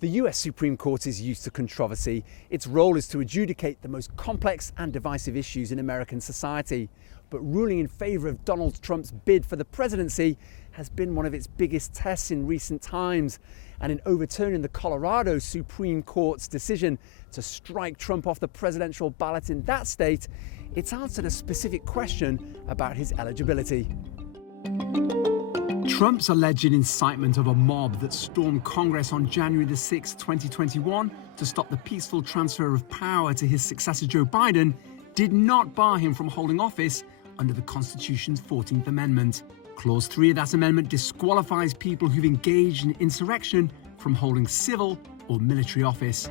The US Supreme Court is used to controversy. Its role is to adjudicate the most complex and divisive issues in American society. But ruling in favor of Donald Trump's bid for the presidency has been one of its biggest tests in recent times. And in overturning the Colorado Supreme Court's decision to strike Trump off the presidential ballot in that state, it's answered a specific question about his eligibility. Trump's alleged incitement of a mob that stormed Congress on January the 6th, 2021 to stop the peaceful transfer of power to his successor Joe Biden did not bar him from holding office under the Constitution's 14th Amendment. Clause 3 of that amendment disqualifies people who've engaged in insurrection from holding civil or military office.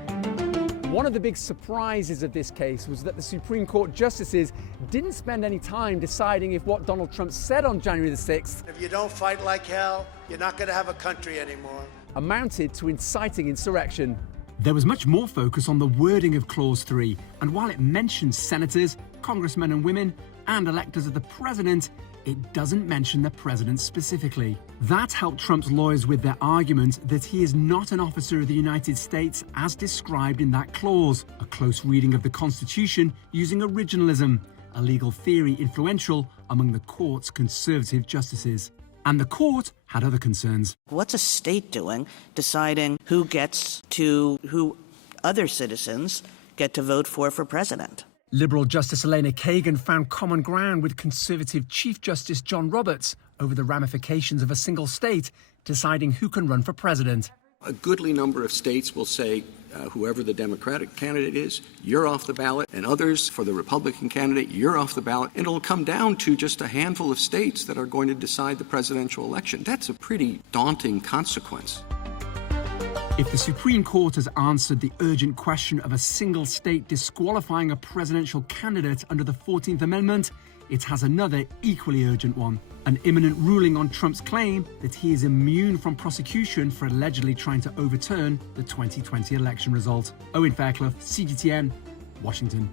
One of the big surprises of this case was that the Supreme Court justices didn't spend any time deciding if what Donald Trump said on January the 6th, "If you don't fight like hell, you're not going to have a country anymore," amounted to inciting insurrection. There was much more focus on the wording of Clause 3, and while it mentions senators, congressmen and women, and electors of the president, it doesn't mention the president specifically. That helped Trump's lawyers with their argument that he is not an officer of the United States as described in that clause, a close reading of the Constitution using originalism, a legal theory influential among the court's conservative justices. And the court had other concerns. What's a state doing deciding who other citizens get to vote for president? Liberal Justice Elena Kagan found common ground with Conservative Chief Justice John Roberts over the ramifications of a single state deciding who can run for president. A goodly number of states will say, whoever the Democratic candidate is, you're off the ballot, and others, for the Republican candidate, you're off the ballot. And it'll come down to just a handful of states that are going to decide the presidential election. That's a pretty daunting consequence. If the Supreme Court has answered the urgent question of a single state disqualifying a presidential candidate under the 14th Amendment, it has another equally urgent one. An imminent ruling on Trump's claim that he is immune from prosecution for allegedly trying to overturn the 2020 election result. Owen Fairclough, CGTN, Washington.